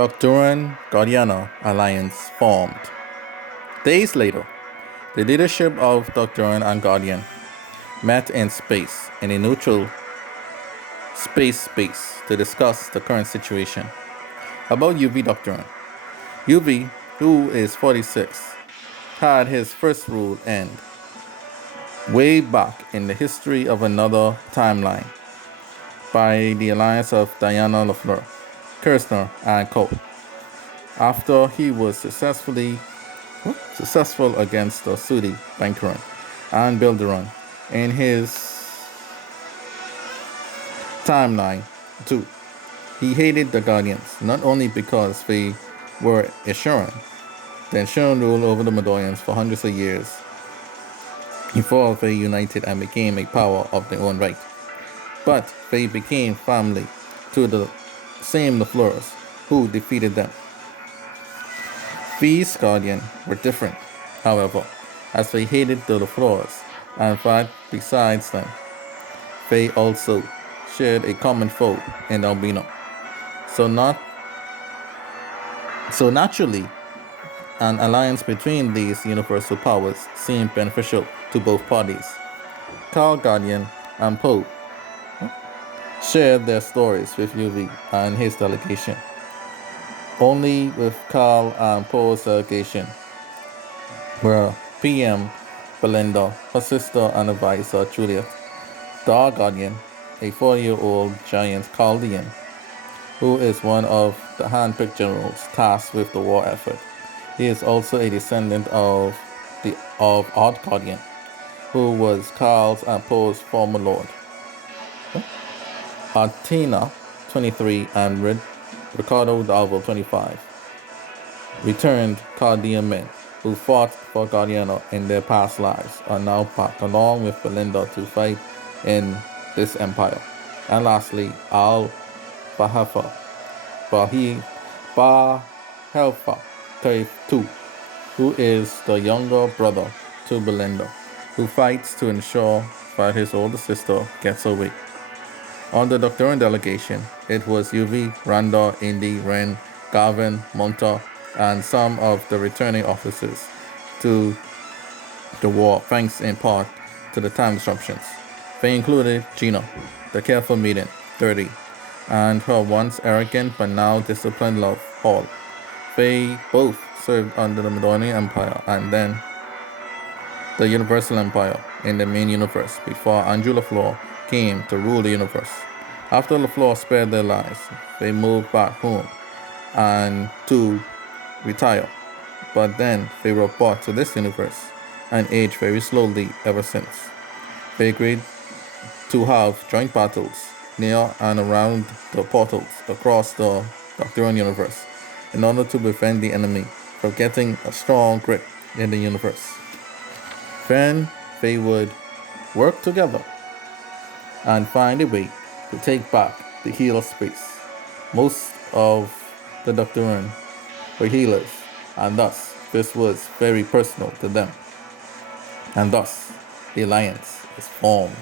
Docdoron-Guardinna alliance formed. Days later, the leadership of Docdoron and Guardian met in space in a neutral space to discuss the current situation. About UV Docdoron. UV, who is 46, had his first rule end way back in the history of another timeline by the alliance of Diana LaFleur, Kirshner, and Co. After he was successful against the Sudi Bankeron and Bilderon in his timeline too. He hated the Guardians, not only because they were the ensuring rule over the Midorians for hundreds of years before they united and became a power of their own right, but they became family to the same LaFleurs who defeated them. These Guardians were different, however, as they hated the LaFleurs, and that besides them, they also shared a common foe in Albeana. So naturally, an alliance between these universal powers seemed beneficial to both parties. Carl Guardian and Poe shared their stories with UV and his delegation. Only with Carl and Poe's delegation were PM Belinda, her sister and advisor Juliet, the Guardian, a 4-year-old giant Chaldean, who is one of the handpicked generals tasked with the war effort. He is also a descendant of Odd Guardian, who was Carl's and Poe's former lord. Athena, 23, and Ricardo Dalvo, 25, returned Chaldean men who fought for Guardiana in their past lives are now back along with Belinda to fight in this empire. And lastly, Al-Bahelfa, 32, who is the younger brother to Belinda, who fights to ensure that his older sister gets away. On the Docdoron delegation, it was UV, Randa, Indy, Ren, Garvin, Monta, and some of the returning officers to the war, thanks in part to the time disruptions. They included Gina, the careful maiden, 30, and her once arrogant but now disciplined love, Hall. They both served under the Midorian Empire and then the Universal Empire in the main universe before Andrew LaFleur came to rule the universe. After LaFleur spared their lives, they moved back home and to retire, but then they were brought to this universe and aged very slowly ever since. They agreed to have joint battles near and around the portals across the Docdoron universe in order to prevent the enemy from getting a strong grip in the universe. Then they would work together and find a way to take back the healer space. Most of the Docdoron were healers, and thus this was very personal to them. And thus the alliance is formed.